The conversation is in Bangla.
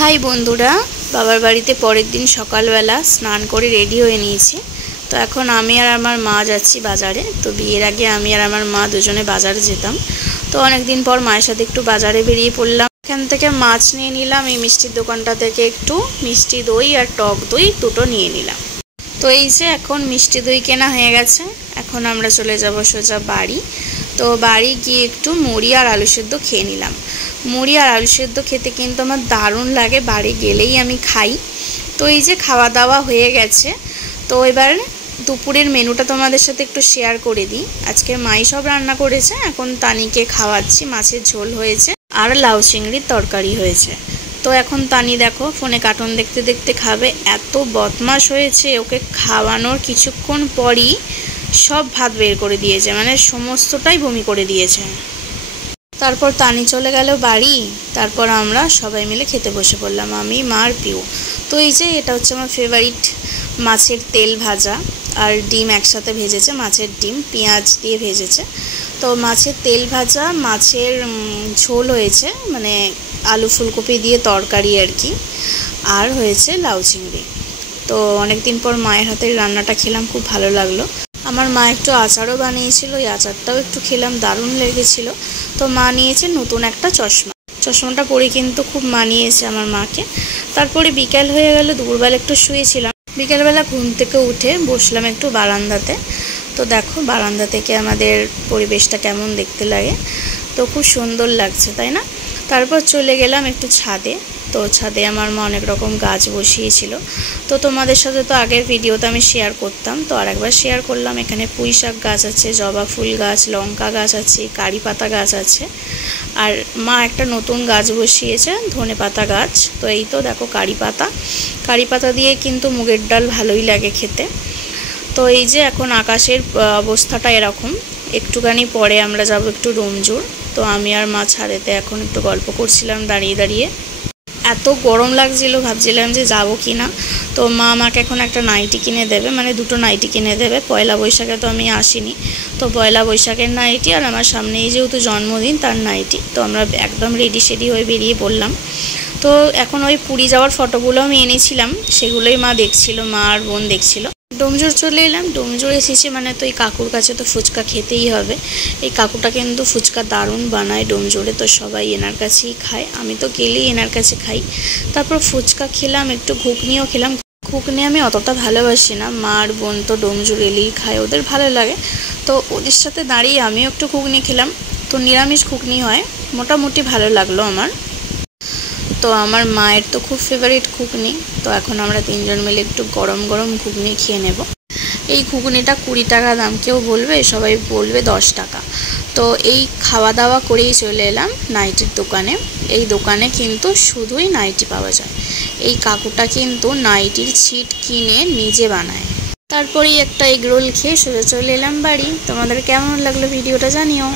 হাই বন্ধুরা, বাবার বাড়িতে পরের দিন সকালবেলা স্নান করে রেডি হয়ে নিয়েছি। তো এখন আমি আর আমার মা যাচ্ছি বাজারে। তো বিয়ের আগে আমি আর আমার মা দুজনে বাজারে যেতাম। তো অনেক দিন পর মায়ের সাথে একটু বাজারে বেরিয়ে পড়লাম। এখান থেকে মাছ নিয়ে নিলাম, এই মিষ্টির দোকানটা থেকে একটু মিষ্টি দই আর টক দই দুটো নিয়ে নিলাম। তো এই যে এখন মিষ্টি দই কেনা হয়ে গেছে, এখন আমরা চলে যাব সোজা বাড়ি। তো বাড়ি গিয়ে একটু মুড়ি আর আলু সেদ্ধ খেয়ে নিলাম। মুড়ি আর আলু সেদ্ধ খেতে কিন্তু আমার দারুণ লাগে, বাড়ি গেলেই আমি খাই। তো এই যে খাওয়া দাওয়া হয়ে গেছে। তো এবার দুপুরের মেনুটা তোমাদের সাথে একটু শেয়ার করে দিই। আজকে মাই সব রান্না করেছে, এখন তানিকে খাওয়াচ্ছি। মাছের ঝোল হয়েছে আর লাউ চিংড়ির তরকারি হয়েছে। তো এখন তানি দেখো ফোনে কার্টুন দেখতে দেখতে খাবে। এত বদমাশ হয়েছে, ওকে খাওয়ানোর কিছুক্ষণ পরই সব ভাত বের করে দিয়েছে, মানে সমস্তটাই বমি করে দিয়েছে। তারপর তানি চলে গেল বাড়ি। তারপর আমরা সবাই মিলে খেতে বসে পড়লাম, আমি মা আর পিউ। তো এই যে এটা হচ্ছে আমার ফেভারিট মাছের তেল ভাজা আর ডিম একসাথে ভেজেছে, মাছের ডিম পেঁয়াজ দিয়ে ভেজেছে। তো মাছের তেল ভাজা, মাছের ঝোল হয়েছে, মানে আলু ফুলকপি দিয়ে তরকারি আর কি, আর হয়েছে লাউ চিংড়ি। তো অনেক দিন পর মায়ের হাতের রান্নাটা খেলাম, খুব ভালো লাগলো। আমার মা একটু আচারও বানিয়েছিল, ওই আচারটাও একটু খেলাম, দারুণ লেগেছিল। তো মা নিয়েছে নতুন একটা চশমা, চশমাটা পরে কিন্তু খুব মানিয়েছে আমার মাকে। তারপরে বিকেল হয়ে গেল, দুপুরবেলা একটু শুয়েছিলাম। বিকেলবেলা ঘুম থেকে উঠে বসলাম একটু বারান্দাতে। তো দেখো বারান্দা থেকে আমাদের পরিবেশটা কেমন দেখতে লাগে, তো খুব সুন্দর লাগছে, তাই না? তারপর চলে গেলাম একটু ছাদে। তো ছাদে আমার মা অনেক রকম গাছ বসিয়েছিল। তো তোমাদের সাথে তো আগের ভিডিওতে আমি শেয়ার করতাম, তো আরেকবার শেয়ার করলাম। এখানে পুঁই শাক গাছ আছে, জবা ফুল গাছ, লঙ্কা গাছ আছে, কারি পাতা গাছ আছে। আর মা একটা নতুন গাছ বসিয়েছে, ধনে পাতা গাছ। তো এই তো দেখো কারি পাতা দিয়ে কিন্তু মুগের ডাল ভালোই লাগে খেতে। তো এই যে এখন আকাশের অবস্থাটা এরকম, একটুখানি পরে আমরা যাব একটু ডোমজুড়। তো আমি আর মা ছাদেতে এখন একটু গল্প করছিলাম দাঁড়িয়ে দাঁড়িয়ে। এত গরম লাগছিল, ভাবছিলাম যে যাবো কি না। তো মা আমাকে এখন একটা নাইটি কিনে দেবে, মানে দুটো নাইটি কিনে দেবে। পয়লা বৈশাখে তো আমি আসিনি, তো পয়লা বৈশাখের নাইটি আর আমার সামনেই যেহেতু জন্মদিন তার নাইটি। তো আমরা একদম রেডি সেডি হয়ে বেরিয়ে পড়লাম। তো এখন ওই পুরী যাওয়ার ফটোগুলো আমি এনেছিলাম, সেগুলোই মা দেখছিল, মা আর বোন দেখছিল। ডোমজুড় চলে এলাম। ডোমজুড় এসেছি মানে তো এই কাকুর কাছে তো ফুচকা খেতেই হবে। এই কাকুটা কিন্তু ফুচকা দারুণ বানায় ডোমজুড়ে, তো সবাই এনার কাছেই খায়, আমি তো গেলেই এনার কাছে খাই। তারপর ফুচকা খেলাম, একটু ঘুগনিও খেলাম। ঘুগনি আমি অতটা ভালোবাসি না, মা আর বোন তো ডোমজুড় এলেই খায়, ওদের ভালো লাগে। তো ওদের সাথে দাঁড়িয়ে আমিও একটু ঘুগনি খেলাম। তো নিরামিষ ঘুগনি হয়, মোটামুটি ভালো লাগলো আমার। তো আমার মায়ের তো খুব ফেভারিট ঘুগনি। তো এখন আমরা তিনজন মিলে একটু গরম গরম ঘুগনি খেয়ে নেব। এই ঘুগনিটা 20 টাকা দাম, কেউ বলবে সবাই বলবে 10 টাকা। তো এই খাওয়া দাওয়া করেই চলে এলাম নাইটির দোকানে। এই দোকানে কিন্তু শুধুই নাইটি পাওয়া যায়। এই কাকুটা কিন্তু নাইটির ছিট কিনে নিজে বানায়। তারপরেই একটা এগরোল খেয়ে সোজা চলে এলাম বাড়ি। তোমাদের কেমন লাগলো ভিডিওটা জানিও।